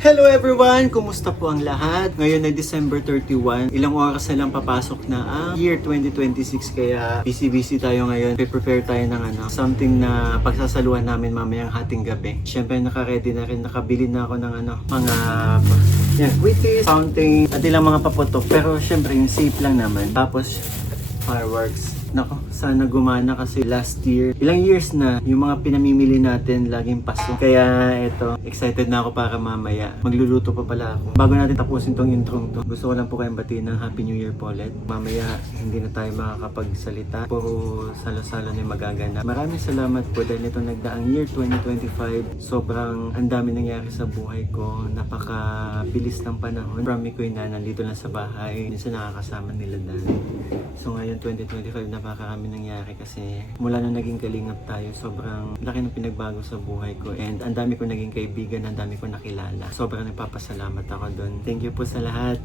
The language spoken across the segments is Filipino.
Hello everyone! Kumusta po ang lahat? Ngayon ay December 31. Ilang oras na lang papasok na ang year 2026 kaya busy tayo ngayon. Prepare tayo ng something na pagsasaluhan namin mamayang hating gabi. Siyempre naka-ready na rin, nakabili na ako ng mga quickies, fountain, at ilang mga paputok. Pero siyempre yung safe lang naman. Tapos fireworks. Nako, sana gumana kasi last year, ilang years na, yung mga pinamimili natin laging paso. Kaya eto, excited na ako para mamaya. Magluluto pa pala ako. Bago natin tapusin tong intro to, gusto ko lang po kayong batiin ng Happy New Year po ulit. Mamaya, hindi na tayo makakapagsalita. Puro salo-salo na yung magaganap. Maraming salamat po dahil ito nagdaang year 2025. Sobrang ang dami nangyari sa buhay ko. Napakabilis ng panahon. From ko na nandito lang sa bahay. Minsan nakakasama nila dahil. So ngayon 2025 napakarami nangyari kasi mula nung naging kalingap tayo, sobrang laki ng pinagbago sa buhay ko and ang dami ko naging kaibigan, ang dami ko nakilala. Sobrang nagpapasalamat ako doon. Thank you po sa lahat.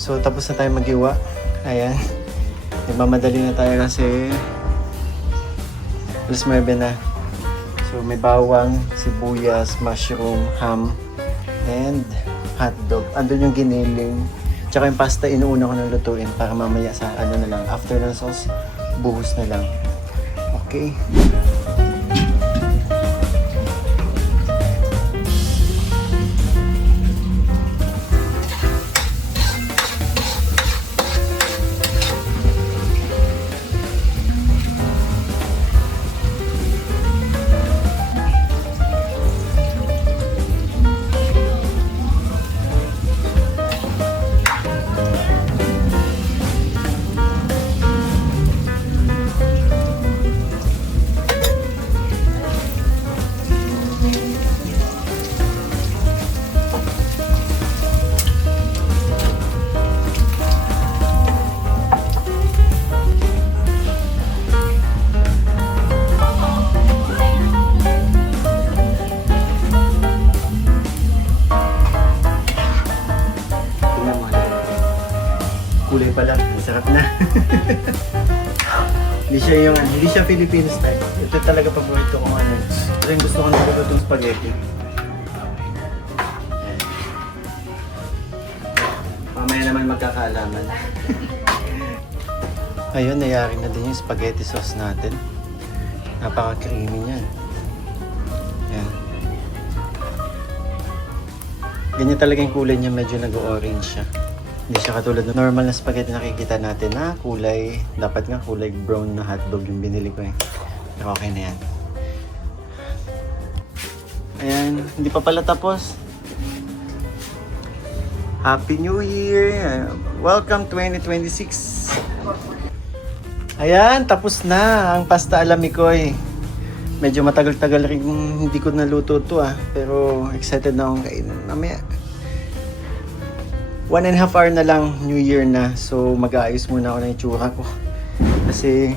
So, tapos na tayo mag-iwa. Ayan. Nagmamadali na tayo kasi alas 9 na. So, may bawang, sibuyas, mushroom, ham, and hotdog. Andun yung giniling. Tsaka yung pasta, inuuna ko nang lutuin para mamaya sa na lang. After ng sauce, buhos na lang. Okay. Kulay pala, masarap na. Hindi siya Filipino style. Ito talaga paborito kong Ito yung gusto kong nilulutong spaghetti. Mamaya naman magkakaalaman. Ayun, nayari na din yung spaghetti sauce natin. Napaka-creamy niyan. Ayan. Ganyan talaga yung kulay niya, medyo nag-orange siya. Hindi siya katulad ng normal na spaghetti na nakikita natin na kulay, dapat nga kulay brown na hotdog yung binili ko eh. Pero okay na yan. Ayan, hindi pa pala tapos. Happy New Year! Welcome 2026! Ayan, tapos na ang pasta alamikoy. Medyo matagal-tagal rin hindi ko naluto to pero excited na akong kainin mamaya. 1.5 hour na lang, New Year na. So, mag-aayos muna ako ng itsura ko. Kasi,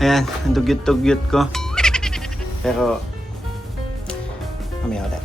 ayan, ang dugyot-dugyot ko. Pero, mamaya ulit.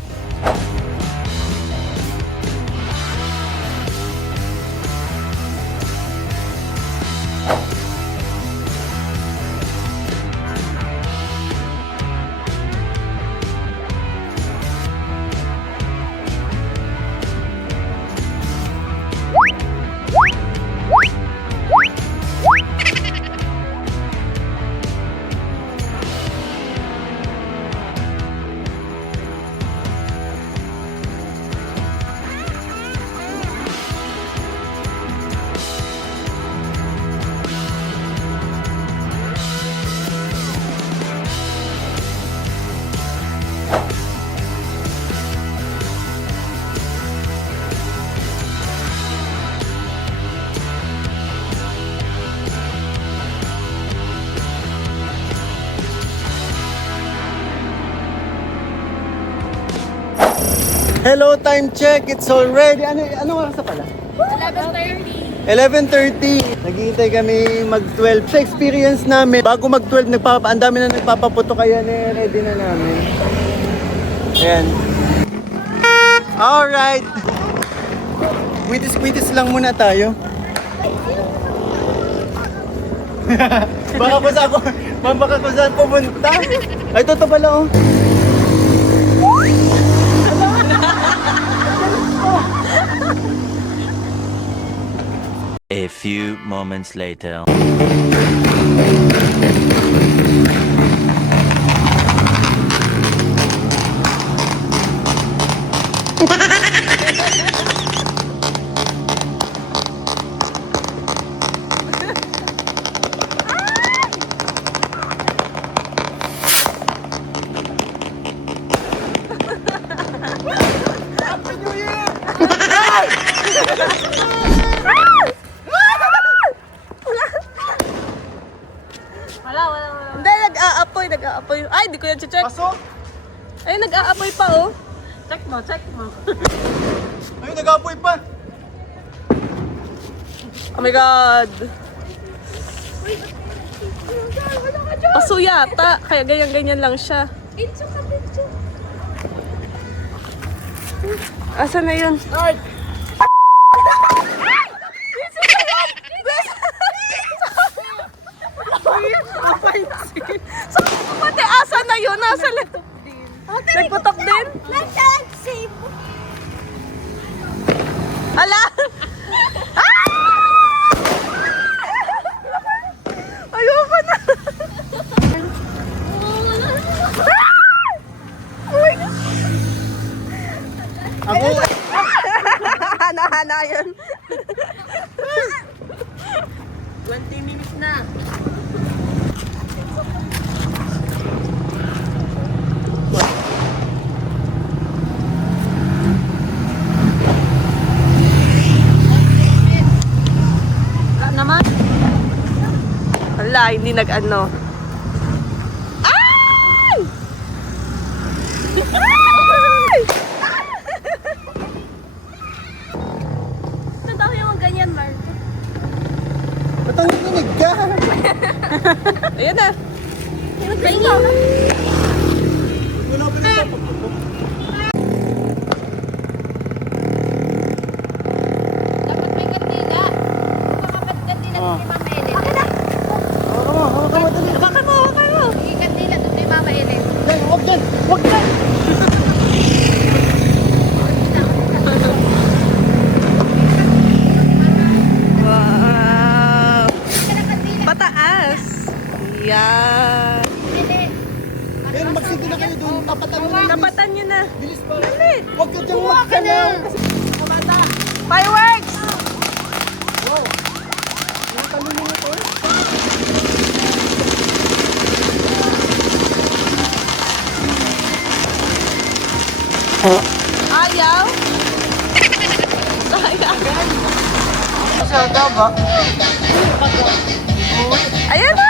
Hello, time check. It's already... Ano oras na pala? 11:30. 11:30. Naghihintay kami mag-12. Sa experience namin, bago mag-12, ang dami na nagpapaputo kaya ready na namin. Ayan. Alright. Kwitis-kwitis lang muna tayo. Baka kung saan pumunta. Ay, totoo pala oh. A few moments later. Hindi, nag-aapoy. Ay, di ko yan check. Pasok. Ay, nag-aapoy pa, oh. Check mo. Ay, nag-apoy pa. Oh my God. Paso yata, kaya ganyan-ganyan lang siya. Asa na yun? Start! Pati asa na yun? Nasa nagputok din? Nag-save. Ala! Ayoko na! Ako, Hana-hana yun. 20 minutes na. Wala naman. Wala, hindi nag-ano. Ay! Ay! Ito daw yung ganyan, Mark. ba't ang narinig ka? Ayan na. Ganyan. Wala pa rin papaputok. Dapat may kandila. Kapag kandila, Oh. doon kay Mama Ellen. Hawakan mo, dali. Hawakan mo. May kandila, doon kay Mama Ellen. Yan, huwag yan. Wow! Ito na kandila. Pataas! Yan! Ellen. Pero magsige na kayo doon. Tapatan mo na. Tapatan nyo na. Bilis pa. Huwag ka dyan magkalaw. Fireworks! Wow. Nakatalo mo na to. Ayaw? Ayaw. Sa taba. Ayan na!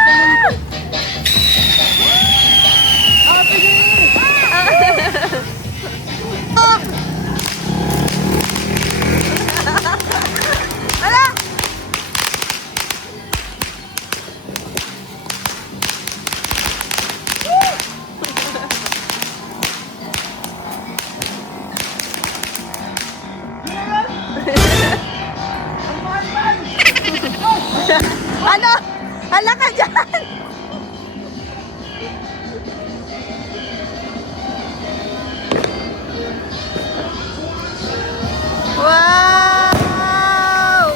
Ala! Ano? Hala ka dyan! Wow!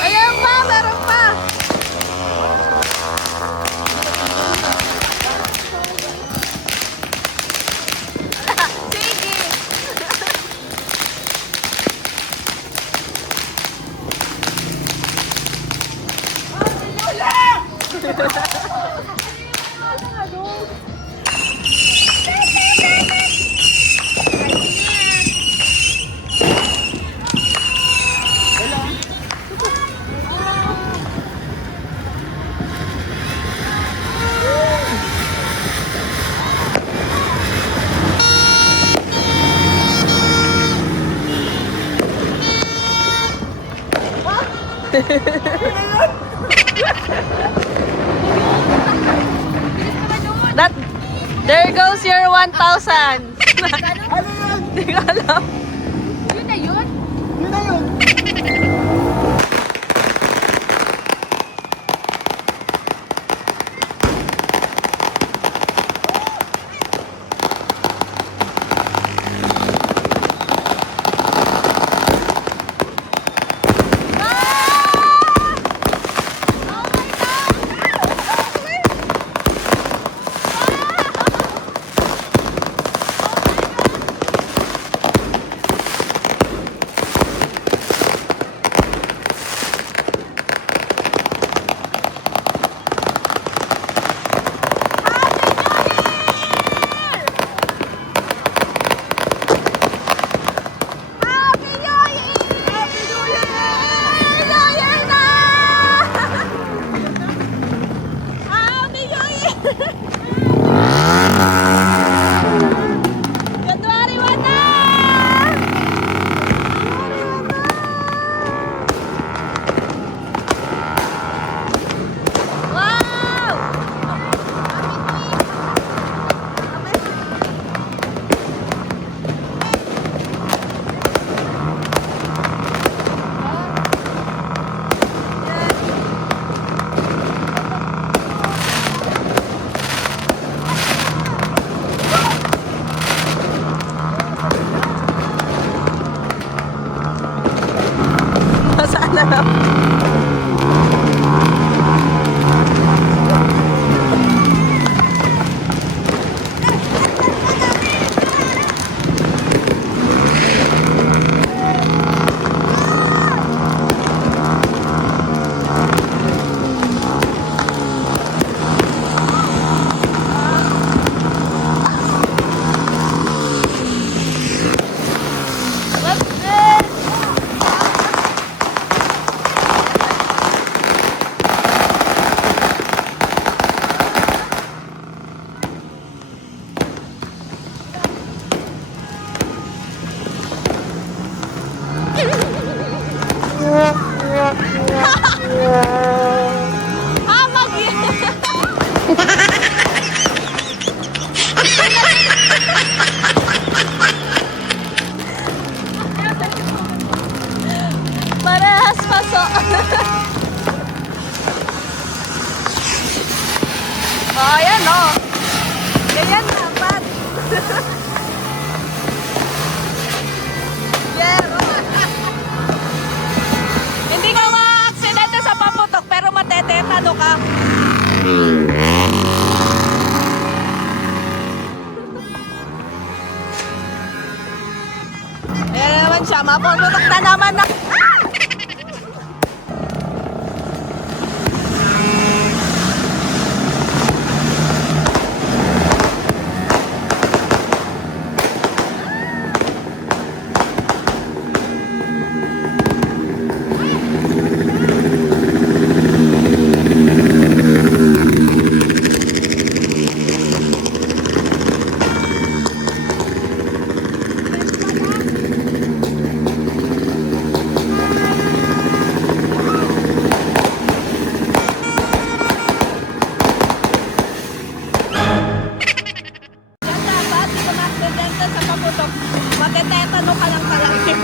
Ayan pa, meron pa! That, there goes your 1,000. Hindi ko alam. Yun na yun. January 1 na! Wow! Saan na lang? What's this? Hamag yun! Parehas paso. Oh, ayan o. Ganyan dapat. Yeah. Hindi ka ma-aksidente sa paputok pero matetetano ka. Ayan naman siya, mapuputok na naman na. Dapat, di ka ma-aksidente sa paputok. Matetetano ka lang palagi.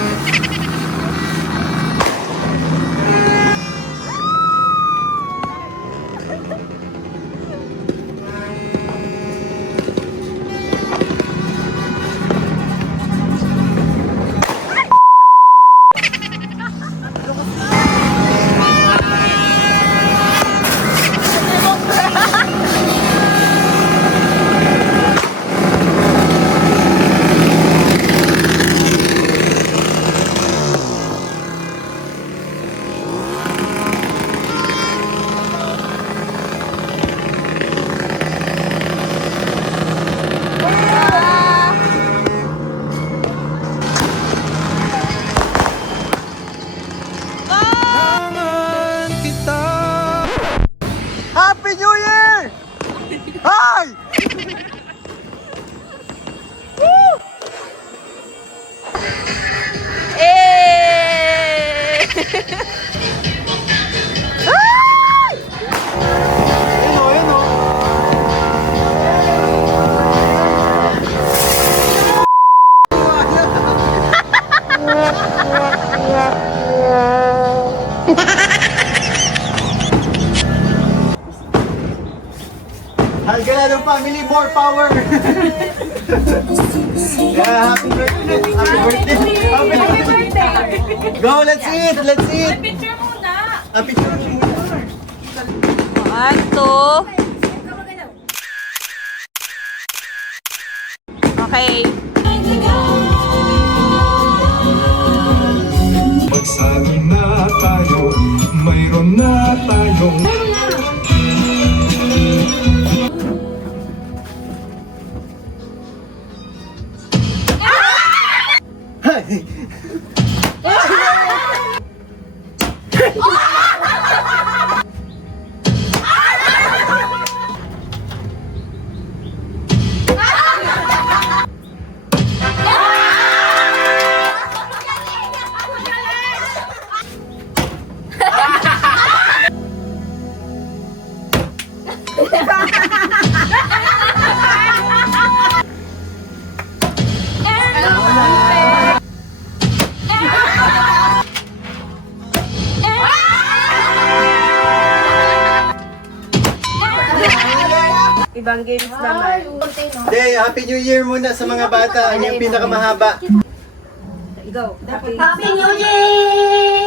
family, more power! Yeah, happy birthday! Happy birthday! Happy birthday! Go, let's eat! Let's eat! Picture muna. Picture mo muna. 1, 2. Okay. Magsalo na tayo, mayroon na tayong Ibang games naman. Day, Happy New Year muna sa mga bata. Yung pinakamahaba. Go. Happy New Year!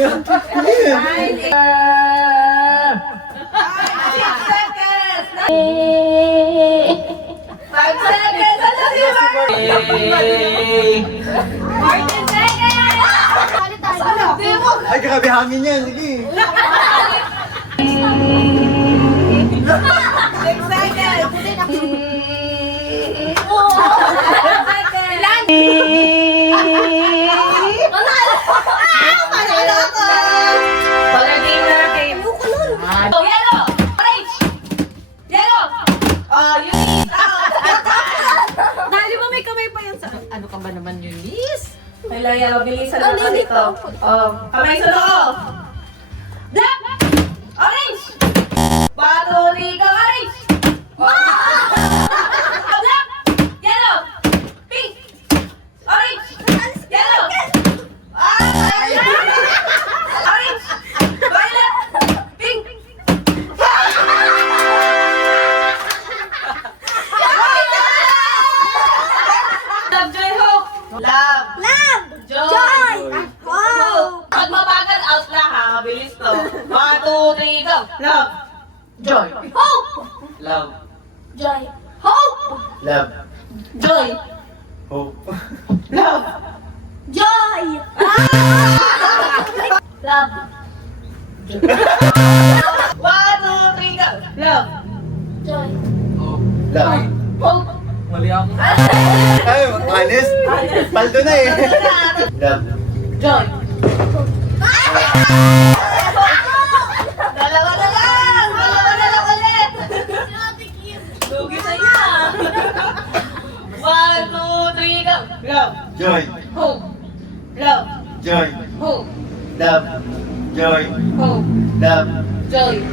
Dapat may timer. Ay, grabe hangin yan. Sige. 6 seconds. Pag-dinner game. Oh, yellow! Orange! Yellow! Oh, Eunice! Dali mo, may kamay pa yan sa... Ano ka ba naman, Eunice? May laya, mabilisan naman ito. Oh, kamay sa loob! Black! Orange! Patuli ka, orange! Black! Yellow! Pink! Orange! Yellow! Orange! Violet! Pink! Love, joy, hope! Love! Joy! Hope! Pag mabagal, out na ha. Mabilis to. 1, 2, 3, go! Love! Joy! Hope! Love. Joy. Hope! Love. Joy! Hope. Love! Joy! Love. 1, 2, 3, go! Love! Joy. Love. Hope! Ay, honest? Paldo na eh. Love. Joy! Dalawa na lang! Dalawa na lang ulit! Lugi sa iya! 1, 2, 3, go! Love! Joy. Hope! Love! Joy. Hope! Love. Joy. Hope! Love. Joy!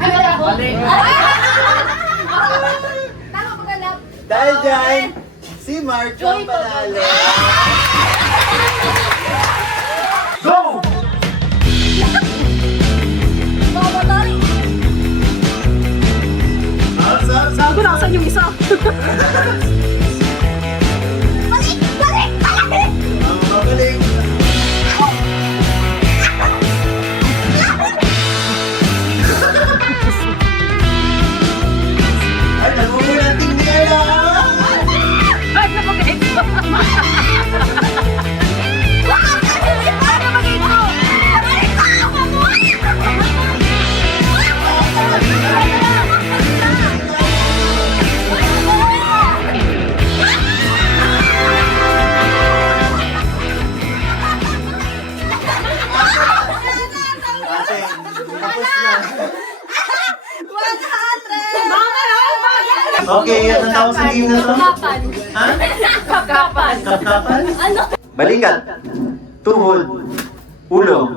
Ay, wala ako. Hope. Tama ko love. Dahil dyan, si Mark ang panalo. Go! Mamatay. Sabi ko na, saan yung isa? Balik! Balik! Balik! Magaling. Ay, nagmumulating niya lang. Ay, napag-ex pa! Ate, tapos na. Okay, ano tawag sa game na to? Kapan? Ha? Pagkapan! Kapkapan? Ano? Balikat. Tuhod. Ulo.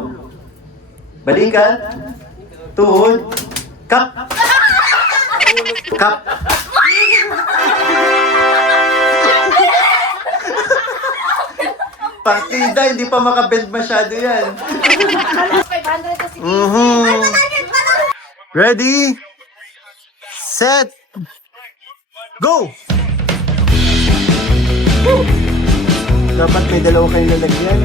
Balikat. Tuhod. Kap. Kap. Partida, hindi pa makabend masyado yan. 500 kasi. Ready? Set! Go! Dapat may dalawa kayong lalagyan.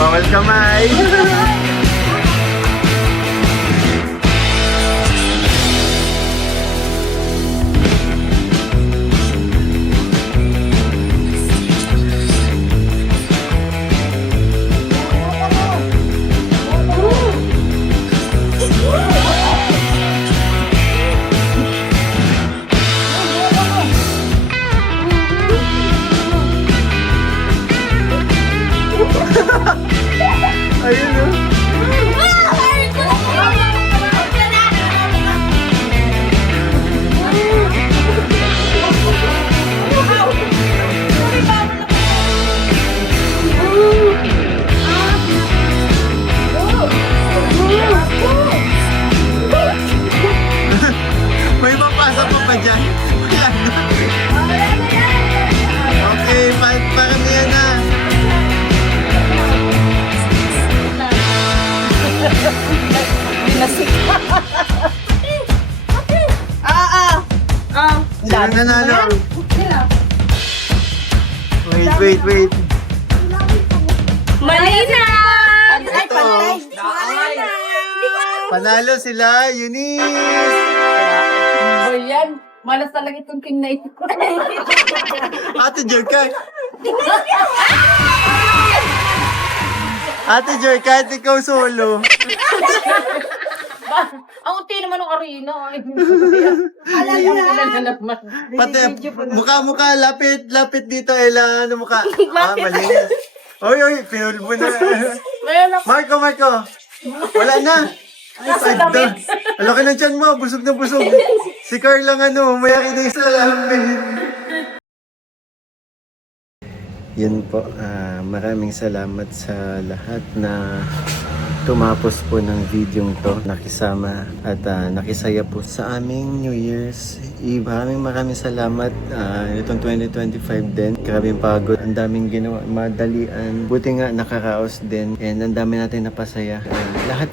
Bawal kamay. Ayun o. May mapasa pa ba dyan? Wala na. Okay, parang yan na. Sino nanalo? Wait. Malina! Ito. Panalo sila, Eunice! O yan, malas talaga itong team na ito. Ate Joyka! Ate Joyka, ikaw solo. Ang unti naman ng arena. Pati, mukha, lapit dito, Ella. Ano mukha? Mali. Oy, pinul mo na. Marco. Wala na. Ay, ang laki ng tiyan mo, busog na busog. Si Carl lang mayaki na isa lamin. Yun po, maraming salamat sa lahat na tumapos po ng videong to, nakisama at nakisaya po sa aming New Year's Eve. Maraming salamat. Itong 2025 din, grabing pagod, ang daming ginawa, madalian, buti nga nakaraos din, and ang dami natin napasaya. Lahat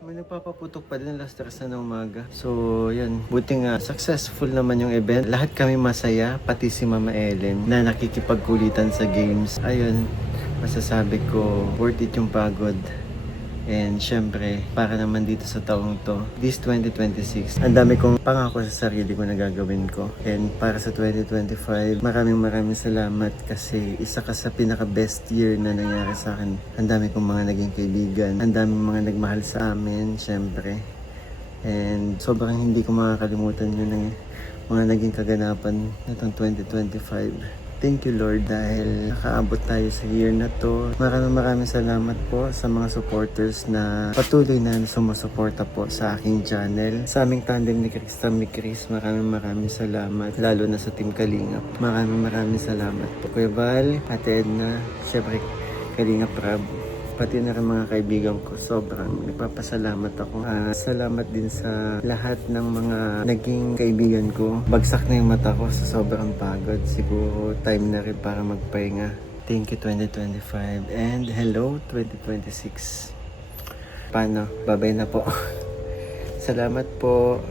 may nagpapaputok pa din, last oras na ng umaga. So yun, buti nga successful naman yung event. Lahat kami masaya, pati si Mama Ellen na nakikipagkulitan sa games. Ayun, masasabi ko, worth it yung pagod. And syempre, para naman dito sa taong to, this 2026, ang dami kong pangako sa sarili ko na gagawin ko. And para sa 2025, maraming salamat kasi isa ka sa pinaka-best year na nangyari sa akin. Ang dami kong mga naging kaibigan, ang daming mga nagmahal sa amin, syempre. And sobrang hindi ko makakalimutan yun ng mga naging kaganapan nitong 2025. Thank you Lord dahil nakaabot tayo sa year na to. Maraming salamat po sa mga supporters na patuloy na sumusuporta po sa aking channel. Sa aming tandem ni Chris, maraming salamat. Lalo na sa Team Kalingap. Maraming salamat po. Kuya Val, Ate Edna, syempre Kalingap Rab. pati na rin mga kaibigan ko. Sobrang nagpapasalamat ako. Salamat din sa lahat ng mga naging kaibigan ko. Bagsak na yung mata ko sa sobrang pagod. Siguro time na rin para magpahinga. Thank you 2025 and hello 2026. Paano? Babay na po. Salamat po.